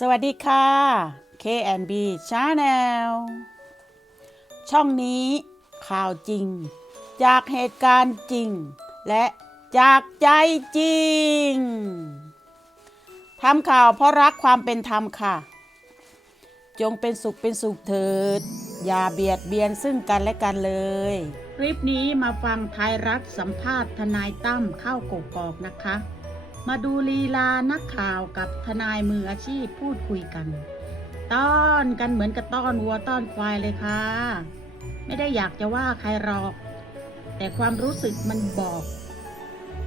สวัสดีค่ะ K&B Channel ช่องนี้ข่าวจริง จากเหตุการณ์จริง และจากใจจริงทำข่าวเพราะรักความเป็นธรรมค่ะ จงเป็นสุขเป็นสุขเถิด อย่าเบียดเบียนซึ่งกันและกันเลย คลิปนี้มาฟังไทยรัฐสัมภาษณ์ทนายตั้มเข้ากกอกนะคะ มาดูลีลานักข่าวกับทนายมืออาชีพพูดคุยกัน ต้อนกันเหมือนกับต้อนวัวต้อนควายเลยค่ะ ไม่ได้อยากจะว่าใครหรอก แต่ความรู้สึกมันบอก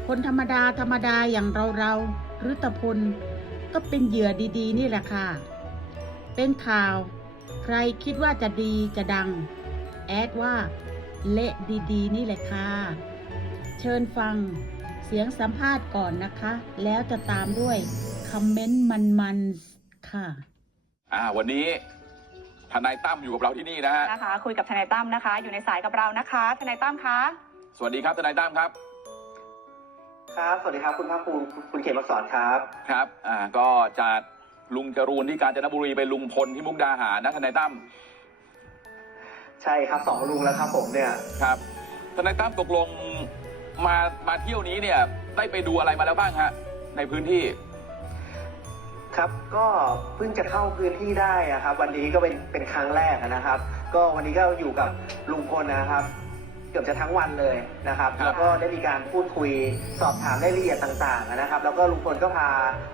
คนธรรมดาธรรมดาอย่างเราเราหรือตะพล ก็เป็นเหยื่อดีๆ นี่แหละค่ะ เป็นข่าว ใครคิดว่าจะดีจะดัง แอดว่า เละดีๆ นี่แหละค่ะ เชิญฟัง เสียงสัมภาษณ์ก่อนนะคะ แล้วจะตามด้วยคอมเมนต์มันๆค่ะ อ่าวันนี้ทนายตั้มอยู่กับเราที่นี่นะฮะนะคะ คุยกับทนายตั้มนะคะ อยู่ในสายกับเรานะคะทนายตั้มคะสวัสดีครับทนายตั้มครับครับ สวัสดีครับคุณภาคภูมิคุณเขมอักษรครับครับอ่าก็จากลุงจรูนที่กาญจนบุรีไปลุงพลที่มุกดาหารนะทนายตั้มใช่ครับสองลุงแล้วครับผมเนี่ยครับทนายตั้มตกลง มามาเที่ยวนี้เนี่ยได้ไปดูอะไรมาแล้วบ้างฮะในพื้นที่ ครับก็เพิ่งจะเข้าพื้นที่ได้อะครับ วันนี้ก็เป็นเป็นครั้งแรกนะครับ ก็วันนี้ก็อยู่กับลุงพลนะครับ เกือบจะทั้งวันเลยนะครับ ครับ แล้วก็ได้มีการพูดคุยสอบถามรายละเอียดต่างๆนะครับ แล้วก็ลุงพลก็พา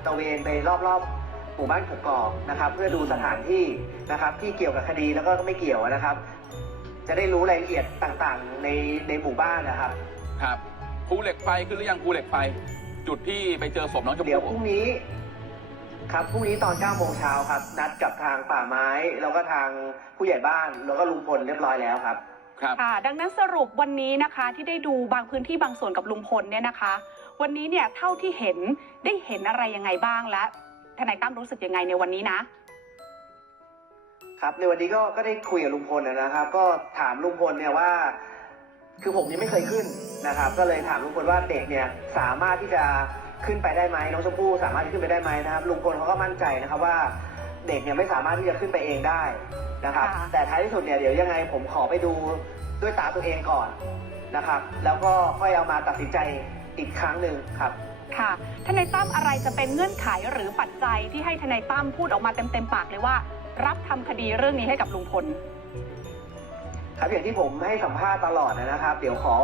ตระเวนไปรอบๆหมู่บ้านกกอกนะครับ เพื่อดูสถานที่นะครับ ที่เกี่ยวกับคดีแล้วก็ไม่เกี่ยวนะครับ จะได้รู้รายละเอียดต่างๆ ในในหมู่บ้านนะครับ ครับ ภูเหล็กไฟขึ้นหรือยังภูเหล็กไฟ จุดที่ไปเจอศพน้องชมเดี๋ยวพพู่รุ่งนี้ ครับพรุ่งนี้ตอน9โมงเช้าครับ นัดกับทางป่าไม้ แล้วก็ทางผู้ใหญ่บ้าน แล้วก็ลุงพลเรียบร้อยแล้วครับ ครับ ค่ะ ดังนั้นสรุปวันนี้นะคะที่ได้ดูบางพื้นที่บางส่วนกับลุงพลเนี่ยนะคะ วันนี้เนี่ยเท่าที่เห็นได้เห็นอะไรยังไงบ้างและทนายตั้มรู้สึกยังไงในวันนี้นะ ครับในวันนี้ก็ก็ได้คุยกับลุงพลนะครับ ก็ถามลุงพลเนี่ยว่า คือผมยังไม่เคยขึ้นนะครับ ก็เลยถามลุงพลว่าเด็กเนี่ยสามารถที่จะขึ้นไปได้ไหมน้องชมพู่สามารถที่ขึ้นไปได้ไหมนะครับลุงพลเขาก็มั่นใจนะครับว่าเด็กเนี่ยไม่สามารถที่จะขึ้นไปเองได้นะครับ ค่ะ แต่ท้ายที่สุดเนี่ยเดี๋ยวยังไงผมขอไปดูด้วยตาตัวเองก่อนนะครับ แล้วก็ค่อยเอามาตัดสินใจอีกครั้งหนึ่งครับ ค่ะทนายตั้มอะไรจะเป็นเงื่อนไขหรือปัจจัยที่ให้ทนายตั้มพูดออกมาเต็มๆปากเลยว่า รับทำคดีเรื่องนี้ให้กับลุงพล ครับอย่างที่ผมให้สัมภาษณ์ตลอดนะครับ เดี๋ยวขอ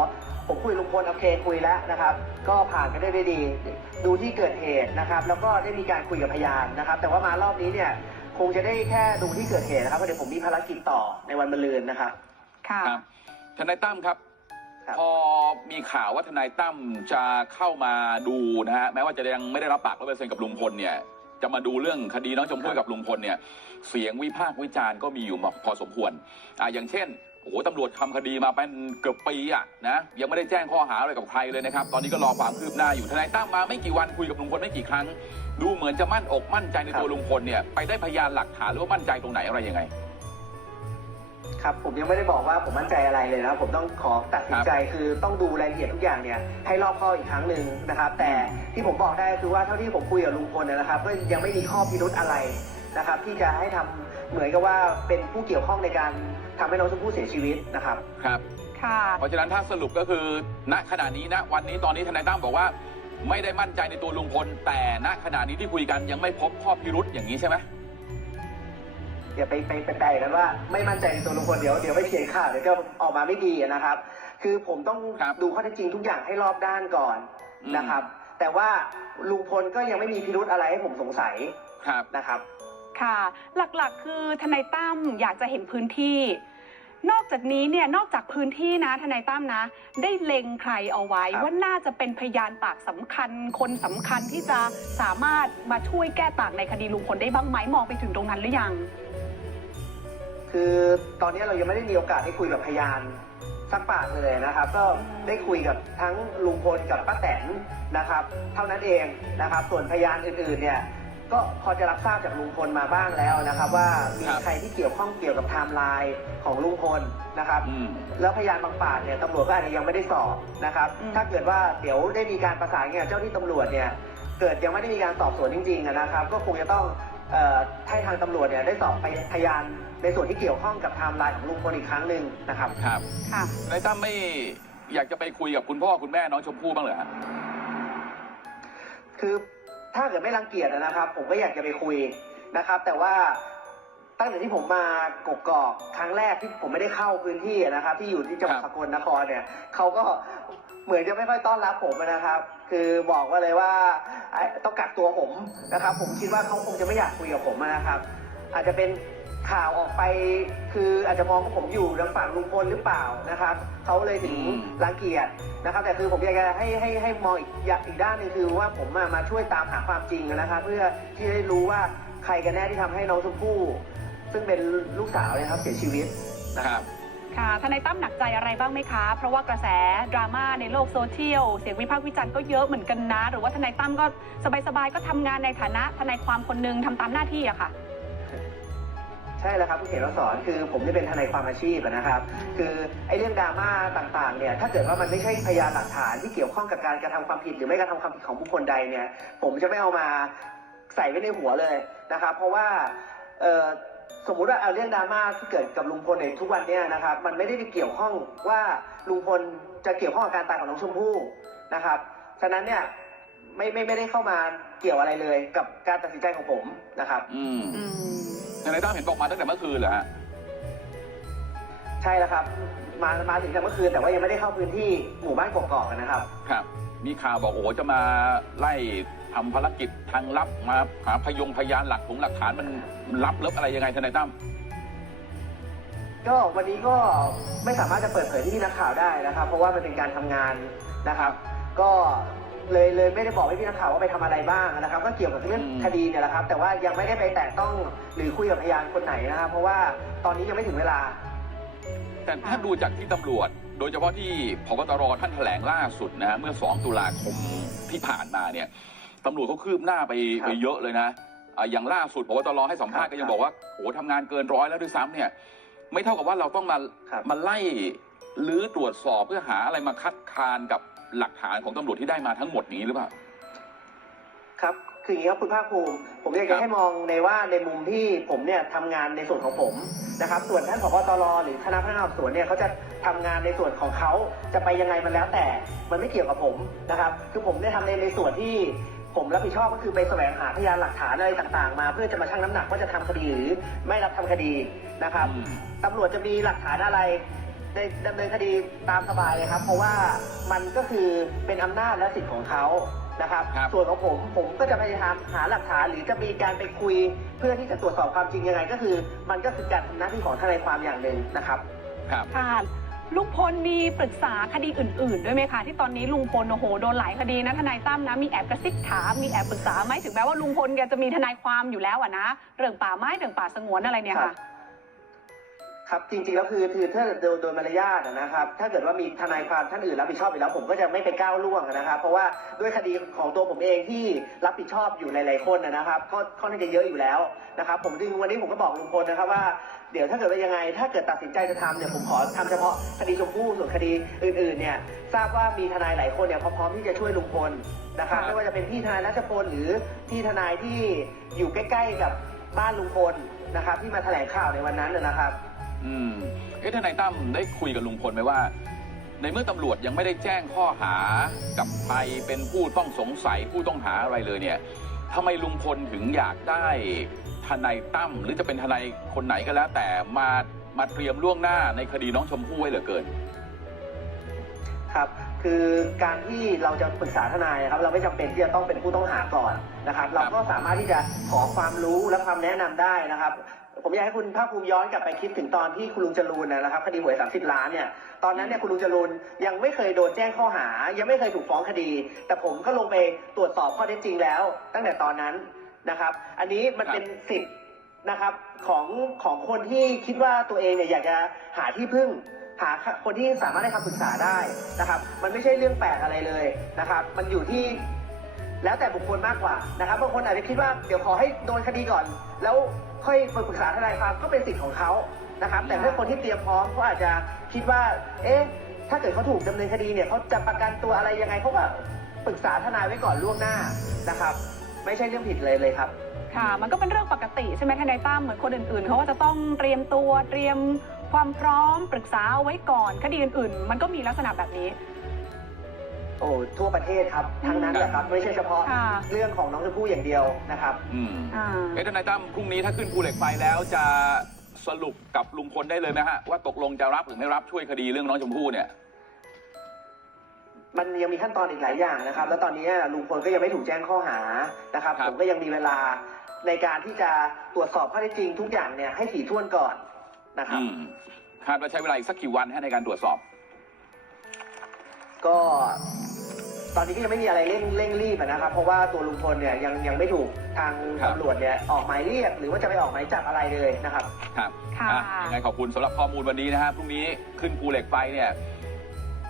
ผมคุยลุงพลโอเคคุยแล้วนะครับ ก็ผ่านไปได้ด้วยดี ดูที่เกิดเหตุนะครับ แล้วก็ได้มีการคุยกับพยานนะครับ แต่ว่ามารอบนี้เนี่ยคงจะได้แค่ดูที่เกิดเหตุนะครับเพราะเดี๋ยวผมมีภารกิจต่อในวันมะรืนนะครับ ค่ะ ครับทนายตั้มครับ ครับ พอมีข่าวว่าทนายตั้มจะเข้ามาดูนะฮะแม้ว่าจะยังไม่ได้รับปากร้อยเปอร์เซ็นต์กับลุงพลเนี่ย จะมาดูเรื่องคดีน้องชมพู่กับลุงพลเนี่ย เสียงวิพากษ์วิจารณ์ก็มีอยู่พอสมควรอ่าอย่างเช่นโอ้โหตำรวจทำคดีมาเป็นเกือบปีอะนะยังไม่ได้แจ้งข้อหาอะไรกับใครเลยนะครับ ตอนนี้ก็รอความคืบหน้าอยู่ทนายตั้มมาไม่กี่วันคุยกับลุงพลไม่กี่ครั้ง ดูเหมือนจะมั่นอกมั่นใจในตัวลุงพลเนี่ยไปได้พยานหลักฐานหรือว่ามั่นใจตรงไหนอะไรยังไง ครับผมยังไม่ได้บอกว่าผมมั่นใจอะไรเลยนะครับผมต้องขอตัดสินใจคือต้องดูรายละเอียดทุกอย่างเนี่ยให้รอบคอบอีกครั้งหนึ่งนะครับ แต่ที่ผมบอกได้ก็คือว่าเท่าที่ผมคุยกับลุงพลนะครับ ก็ยังไม่มีข้อพิรุธอะไรนะครับ ที่จะให้ทำเหมือนกับว่าเป็นผู้เกี่ยวข้องในการ ทำให้น้องชมพู่เสียชีวิตนะครับ ครับ ค่ะ เพราะฉะนั้นถ้าสรุปก็คือณขณะนี้นะวันนี้ตอนนี้ทนายตั้มบอกว่า ไม่ได้มั่นใจในตัวลุงพล แต่ณขณะนี้ที่คุยกันยังไม่พบข้อพิรุษอย่างนี้ใช่ไหมอย่าไปไปไปแปลกันว่าไม่มั่นใจในตัวลุงพลเดี๋ยวเดี๋ยวไปเขียนข่าวเดี๋ยวก็ออกมาไม่ดีนะครับ คือผมต้องครับดูข้อเท็จจริงทุกอย่างให้รอบด้านก่อนอืม นะครับ แต่ว่าลุงพลก็ยังไม่มีพิรุธอะไรให้ผมสงสัยครับ นะครับ ค่ะ หลักๆ คือทนายตั้มอยากจะเห็นพื้นที่ นอกจากนี้เนี่ยนอกจากพื้นที่นะทนายตั้มนะ ได้เล็งใครเอาไว้ครับว่าน่าจะเป็นพยานปากสำคัญ คนสำคัญที่จะสามารถมาช่วยแก้ต่างในคดีลุงพลได้บ้างไหมมองไปถึงตรงนั้นหรือยัง คือตอนนี้เรายังไม่ได้มีโอกาสได้คุยกับพยานสักปากเลยนะครับ ก็ได้คุยกับทั้งลุงพลกับป้าแตนนะครับ เท่านั้นเองนะครับ ส่วนพยานอื่นๆเนี่ย ก็พอจะรับทราบจากลุงพลมาบ้างแล้วนะครับ ว่ามีครับใครที่เกี่ยวข้องเกี่ยวกับไทม์ไลน์ของลุงพลนะครับ อืม แล้วพยานบางปากเนี่ยตำรวจก็อาจจะยังไม่ได้สอบนะครับ อืม ถ้าเกิดว่าเดี๋ยวได้มีการประสานงานเจ้าที่ตำรวจเนี่ยเกิดยังไม่ได้มีการสอบสวนจริงๆอะนะครับ ก็คงจะต้องเอ่อให้ทางตำรวจเนี่ยได้สอบไปพยานในส่วนที่เกี่ยวข้องกับไทม์ไลน์ของลุงพลอีกครั้งหนึ่งนะครับ ครับค่ะทนายตั้มไม่อยากจะไปคุยกับคุณพ่อคุณแม่น้องชมพู่บ้างเหรอฮะ คือ ถ้าเกิดไม่รังเกียจนะครับ ผมก็อยากจะไปคุยนะครับ แต่ว่าตั้งแต่ที่ผมมากกอกครั้งแรกที่ผมไม่ได้เข้าพื้นที่นะครับ ที่อยู่ที่จังหวัดสกลนครเนี่ยเขาก็เหมือนจะไม่ค่อยต้อนรับผมนะครับ คือบอกว่าเลยว่าต้องกักตัวผมนะครับ ผมคิดว่าเขาคงจะไม่อยากคุยกับผมนะครับ อาจจะเป็น ข่าวออกไป คืออาจจะมองว่าผมอยู่ทางฝั่งลุงพลหรือเปล่านะครับเขาเลยถึงอืม รังเกียจนะครับ แต่คือผมอยากจะให้ให้ให้มองอีกอย่างอีกด้านหนึงคือว่าผมมามาช่วยตามหาความจริงนะครับเพื่อที่จะได้รู้ว่าใครกันแน่ที่ทำให้น้องชมพู่ซึ่งเป็นลูกสาวเนะครับเสียชีวิตนะคครัรับบค่ะทนายตั้มหนักใจอะไรบ้างไหมคะ เพราะว่ากระแสดราม่าในโลกโซเชียล เสียงวิพากษ์วิจารณ์ก็เยอะเหมือนกันนะ หรือว่าทนายตั้มก็สบายๆ ก็ทำงานในฐานะทนายความคนหนึงทำตามหน้าที่อะค่ะ ใช่แล้วครับคุณเขมสอนคือผมจะเป็นทนายความอาชีพนะครับ คือไอ้เรื่องดราม่าต่างๆเนี่ยถ้าเกิดว่ามันไม่ใช่พยานหลักฐานที่เกี่ยวข้องกับการกระทำความผิดหรือไม่กระทำความผิดของบุคคลใดเนี่ย ผมจะไม่เอามาใส่ไว้ในหัวเลยนะครับ เพราะว่าเออสมมุติว่าเอาเรื่องดราม่าที่เกิดกับลุงพลในทุกวันเนี่ยนะครับ มันไม่ได้ไปเกี่ยวข้องว่าลุงพลจะเกี่ยวข้องกับการตายของน้องชมพู่นะครับ ฉะนั้นเนี่ยไม่ไม่ไม่ได้เข้ามาเกี่ยวอะไรเลยกับการตัดสินใจของผมนะครับ อืม ทนายตั้มเห็นบอกมาตั้งแต่เมื่อคืนเหรอฮะ ใช่แล้วครับ มามาถึงแต่เมื่อคืนแต่ว่ายังไม่ได้เข้าพื้นที่หมู่บ้านกกอกนะครับ ครับ มีข่าวบอกโอ้โหจะมาไล่ทำภารกิจทางลับมาหาพยงพยานหลักถงหลักฐานมันลับเลิบอะไรยังไงทนายตั้ม ก็วันนี้ก็ไม่สามารถจะเปิดเผยที่พี่นักข่าวได้นะครับ เพราะว่ามันเป็นการทำงานนะครับ ก็ เลยเลยไม่ได้บอกให้พี่นักข่าวว่าไปทำอะไรบ้างนะครับ ก็เกี่ยวกับเรื่องอืมคดีเนี่ยแหละครับ แต่ว่ายังไม่ได้ไปแตะต้องหรือคุยกับพยานคนไหนนะครับเพราะว่าตอนนี้ยังไม่ถึงเวลา แต่ถ้าดูจากที่ตำรวจ โดยเฉพาะที่พบตรท่านแถลงล่าสุดนะฮะเมื่อ 2 ตุลาคมที่ผ่านมาเนี่ยตำรวจเขาคืบหน้าไปครับไปเยอะเลยนะอะอย่างล่าสุดพบตรให้สัมภาษณ์ครับก็ยังบอกว่าโอ้โหทำงานเกินร้อยแล้วด้วยซ้ำเนี่ย ไม่เท่ากับว่าเราต้องมาครับ มาไล่ หรือตรวจสอบเพื่อหาอะไรมาคัดค้านกับหลักฐานของตำรวจที่ได้มาทั้งหมดนี้หรือเปล่า ครับ คืออย่างนี้ครับคุณภาคภูมิ ผมอยากครัจะบ ให้มองในว่าในมุมที่ผมเนี่ยทำงานในส่วนของผมนะครับ ส่วนท่านผบตรหรือคณะพนักงานสอบสวนเนี่ยเขาจะทำงานในส่วนของเขาจะไปยังไงมันแล้วแต่ มันไม่เกี่ยวกับผมนะครับ คือผมได้ทำในในส่วนที่ผมรับผิดชอบก็คือไปแสวงหาพยานหลักฐานอะไรต่างๆ มา เพื่อจะมาชั่งน้ำหนักว่าจะทำคดีหรือไม่รับทำคดีนะครับ อืม ตำรวจจะมีหลักฐานอะไร ในดำเนินคดีตามสบายเลยครับ เพราะว่ามันก็คือเป็นอำนาจและสิทธิ์ของเขานะครับ ครับ ส่วนของผมผมก็จะพยายามหาหลักฐานหรือจะมีการไปคุย เพื่อที่จะตรวจสอบความจริงยังไง ก็คือ มันก็คือการทำหน้าที่ของทนายความอย่างหนึ่งนะครับ ครับ ค่ะลุงพลมีปรึกษาคดีอื่น ๆ ด้วยไหมคะที่ตอนนี้ลุงพลโอ้โหโดนหลายคดีนะทนายตั้มนะมีแอบกระซิบถามมีแอบปรึกษาไหมถึงแม้ว่าลุงพลแกจะมีทนายความอยู่แล้วอะนะเรื่องป่าไม้เรื่องป่าสงวนอะไรเนี่ยค่ะ ครับจริงๆแล้วคือคือถ้าโดยโดยมารยาทอะนะครับ ถ้าเกิดว่ามีทนายความท่านอื่นรับผิดชอบอยู่แล้วผมก็จะไม่ไปก้าวล่วงอะนะครับ เพราะว่าด้วยคดีของตัวผมเองที่รับผิดชอบอยู่หลายๆคนอะนะครับก็ค่อนข้างจะเยอะอยู่แล้วนะครับ ผมจึงวันนี้ผมก็บอกลุงพลนะครับว่าเดี๋ยวถ้าเกิดว่ายังไง ถ้าเกิดตัดสินใจจะทำเนี่ยผมขอทำเฉพาะคดีชมพู่ส่วนคดีอื่นๆเนี่ยทราบว่ามีทนายหลายคนเนี่ยเขาพร้อมที่จะช่วยลุงพลนะครับครับไม่ว่าจะเป็นพี่ทนายรัชพลหรือพี่ทนายที่อยู่ใกล้ ๆ กับบ้านลุงพลนะครับ ที่มาแถลงข่าวในวันนั้นนะนะครับ อืมเอ๊ะทนายตั้มได้คุยกับลุงพลไหมว่า ในเมื่อตำรวจยังไม่ได้แจ้งข้อหากับใครเป็นผู้ต้องสงสัยผู้ต้องหาอะไรเลยเนี่ยทำไมลุงพลถึงอยากได้ทนายตั้มหรือจะเป็นทนายคนไหนก็แล้ว แต่มามาเตรียมล่วงหน้าในคดีน้องชมพู่ไว้เหลือเกิน ครับ คือการที่เราจะปรึกษาทนายนะครับ เราไม่จำเป็นที่จะต้องเป็นผู้ต้องหาก่อนนะครับ เราก็สามารถที่จะขอความรู้และความแนะนำได้นะครับ ผมอยากให้คุณภาคภูมิย้อนกลับไปคิดถึงตอนที่คุณลุงจรูนนะครับคดีหวย 30 ล้านเนี่ยตอนนั้นเนี่ยคุณลุงจรูนยังไม่เคยโดนแจ้งข้อหา ยังไม่เคยถูกฟ้องคดี แต่ผมก็ลงไปตรวจสอบข้อเท็จจริงแล้ว ตั้งแต่ตอนนั้นนะครับ อันนี้มันเป็นสิทธิ์นะครับของของคนที่คิดว่าตัวเองเนี่ยอยากจะหาที่พึ่งหาคนที่สามารถให้คำปรึกษาได้นะครับ มันไม่ใช่เรื่องแปลกอะไรเลยนะครับ มันอยู่ที่ แล้วแต่บุคคลมากกว่านะครับบางคนอาจจะคิดว่าเดี๋ยวขอให้โดนคดีก่อน แล้วค่อยไปปรึกษาทนายความก็เป็นสิทธิ์ของเขานะครับ แต่ถ้าคนที่เตรียมพร้อมเขาอาจจะคิดว่า เอ๊ะถ้าเกิดเขาถูกดำเนินคดีเนี่ยเขาจะประกันตัวอะไรยังไงเขาก็ปรึกษาทนายไว้ก่อนล่วงหน้านะครับ ไม่ใช่เรื่องผิดเลยเลยครับ ค่ะ มันก็เป็นเรื่องปกติใช่ไหมทนายตั้มเหมือนคนอื่นๆเขาก็จะต้องเตรียมตัวเตรียมความพร้อมปรึกษาเอาไว้ก่อนคดีอื่นๆ มันก็มีลักษณะแบบนี้ โอ้ทั่วประเทศครับทั้งนั้นแหละครับไม่ใช่เฉพาะค่ะเรื่องของน้องชมพู่อย่างเดียวนะครับ อืมอ่า เอ๊ะทนายตั้มพรุ่งนี้ถ้าขึ้นภูเหล็กไฟแล้วจะสรุปกับลุงพลได้เลยไหมฮะว่าตกลงจะรับหรือไม่รับช่วยคดีเรื่องน้องชมพู่เนี่ย มันยังมีขั้นตอนอีกหลายอย่างนะครับ แล้วตอนนี้ลุงพลก็ยังไม่ถูกแจ้งข้อหานะครับ ครับ ผมก็ยังมีเวลาในการที่จะตรวจสอบข้อเท็จจริงทุกอย่างเนี่ยให้ถี่ถ้วนก่อนนะครับ อืมคาดว่าใช้เวลาอีกสักกี่วันฮะในการตรวจสอบ ก็ตอนนี้ก็ยังไม่มีอะไรเร่งเร่งรีบอะนะครับ เพราะว่าตัวลุงพลเนี่ยยังยังไม่ถูกทางครับ ตำรวจเนี่ยออกหมายเรียกหรือว่าจะไปออกหมายจับอะไรเลยนะครับ ครับค่ะ อะยังไงขอบคุณสำหรับข้อมูลวันนี้นะฮะพรุ่งนี้ขึ้นภูเหล็กไฟเนี่ย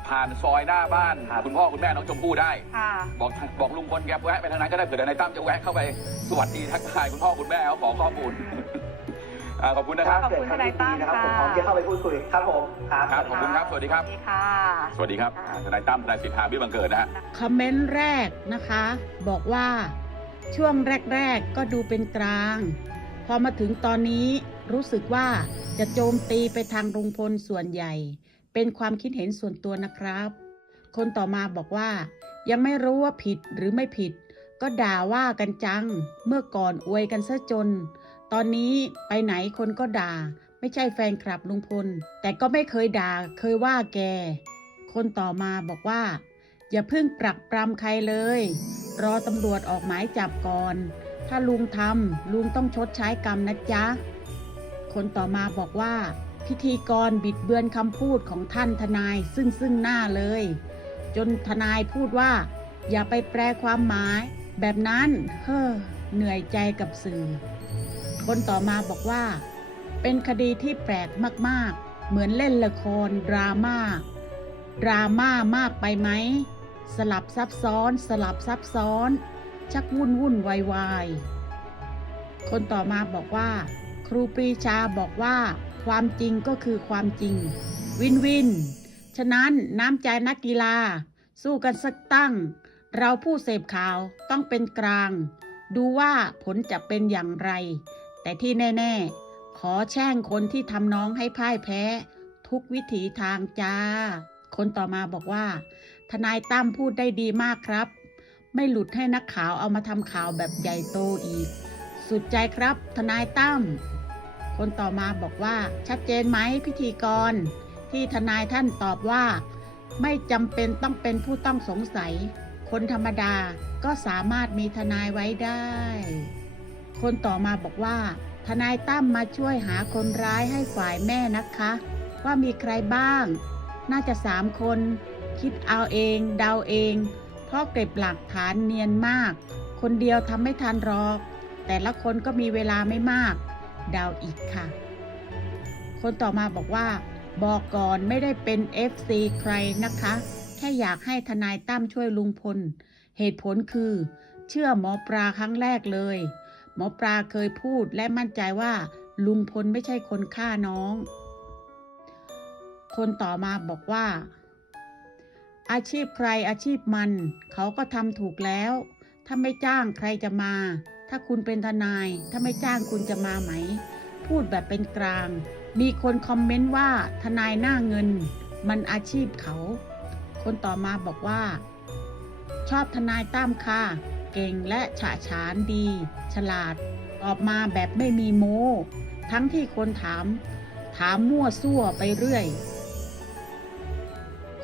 ผ่านซอยหน้าบ้านครับ คุณพ่อคุณแม่น้องชมพู่ได้ ค่ะ บอกบอกลุงพลแกแวะไปทางนั้นก็ได้เผื่อทนายตั้มจะแวะเข้าไปสวัสดีทักทายคุณพ่อคุณแม่เขาขอข้อมูล อ่าขอบคุณนะครับ ขอบคุณทนายตั้มนะครับผมค่ะพร้อมจะเข้าไปพูดคุยครับผมครับครับขอบคุณครับ สวัสดีครับ สวัสดีค่ะ สวัสดีครับอ่าทนายตั้มทนายสิทธาเบี้ยบังเกิดนะฮะคอมเมนต์แรกนะคะ บอกว่าช่วงแรก ๆ ก็ดูเป็นกลาง พอมาถึงตอนนี้รู้สึกว่าจะโจมตีไปทางลุงพลส่วนใหญ่ เป็นความคิดเห็นส่วนตัวนะครับ คนต่อมาบอกว่า ยังไม่รู้ว่าผิดหรือไม่ผิด ก็ด่าว่ากันจัง เมื่อก่อนอวยกันซะจน ตอนนี้ไปไหนคนก็ด่า ไม่ใช่แฟนคลับลุงพล แต่ก็ไม่เคยด่าเคยว่าแก คนต่อมาบอกว่า อย่าเพิ่งปรักปรำใครเลย รอตำรวจออกหมายจับก่อน ถ้าลุงทำลุงต้องชดใช้กรรมนะจ๊ะ คนต่อมาบอกว่า พิธีกรบิดเบือนคำพูดของท่านทนายซึ่งซึ่งหน้าเลย จนทนายพูดว่า อย่าไปแปลความหมาย แบบนั้น เฮ้อเหนื่อยใจกับสื่อ คนต่อมาบอกว่า เป็นคดีที่แปลกมากๆ เหมือนเล่นละครดราม่าดราม่ามากไปไหม สลับซับซ้อนสลับซับซ้อน ชักวุ่นวุ่นวายวายคนต่อมาบอกว่า ครูปรีชาบอกว่า ความจริงก็คือความจริง วินวิน ฉะนั้นน้ำใจนักกีฬา สู้กันสักตั้ง เราผู้เสพข่าวต้องเป็นกลาง ดูว่าผลจะเป็นอย่างไร แต่ที่แน่ ๆ ขอแช่งคนที่ทำน้องให้พ่ายแพ้ ทุกวิถีทางจ้า คนต่อมาบอกว่า ทนายตั้มพูดได้ดีมากครับ ไม่หลุดให้นักข่าวเอามาทำข่าวแบบใหญ่โตอีก สุดใจครับ ทนายตั้มคนต่อมาบอกว่า ชัดเจนไหมพิธีกร ที่ทนายท่านตอบว่า ไม่จำเป็นต้องเป็นผู้ต้องสงสัย คนธรรมดาก็สามารถมีทนายไว้ได้ คนต่อมาบอกว่า ทนายตั้มมาช่วยหาคนร้ายให้ฝ่ายแม่นะคะ ว่ามีใครบ้าง น่าจะสามคน คิดเอาเอง เดาเอง เพราะเก็บหลักฐานเนียนมาก คนเดียวทำไม่ทันรอก แต่ละคนก็มีเวลาไม่มาก เดาอีกค่ะ คนต่อมาบอกว่า บอกก่อนไม่ได้เป็น FC ใครนะคะ แค่อยากให้ทนายตั้มช่วยลุงพล เหตุผลคือ เชื่อหมอปลาครั้งแรกเลย มอปลาเคยพูดและมั่นใจว่า ลุงพลไม่ใช่คนฆ่าน้อง คนต่อมาบอกว่า อาชีพใครอาชีพมัน เขาก็ทำถูกแล้ว ถ้าไม่จ้างใครจะมา ถ้าคุณเป็นทนาย ถ้าไม่จ้างคุณจะมาไหม พูดแบบเป็นกลาง มีคนคอมเมนต์ว่าทนายหน้าเงิน มันอาชีพเขา คนต่อมาบอกว่า ชอบทนายตั้มค่ะ เก่งและฉะฉานดี ฉลาด ตอบมาแบบไม่มีโม้ทั้งที่คนถาม ถามมั่วซั่วไปเรื่อย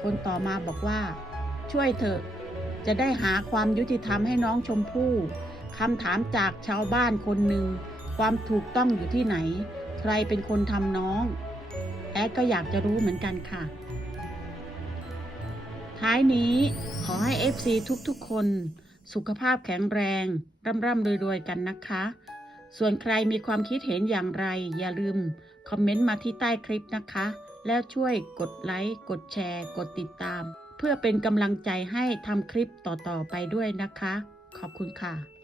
คนต่อมาบอกว่า ช่วยเถอะ จะได้หาความยุติธรรมให้น้องชมพู่คำถามจากชาวบ้านคนหนึ่ง ความถูกต้องอยู่ที่ไหน ใครเป็นคนทำน้อง แอดก็อยากจะรู้เหมือนกันค่ะ ท้ายนี้ขอให้ FC ทุกๆคน สุขภาพแข็งแรง ร่ำร่ำรวยๆกันนะคะ ส่วนใครมีความคิดเห็นอย่างไร อย่าลืม คอมเมนต์มาที่ใต้คลิปนะคะ แล้วช่วยกดไลค์ กดแชร์ กดติดตาม เพื่อเป็นกำลังใจให้ทำคลิปต่อๆไปด้วยนะคะ ขอบคุณค่ะ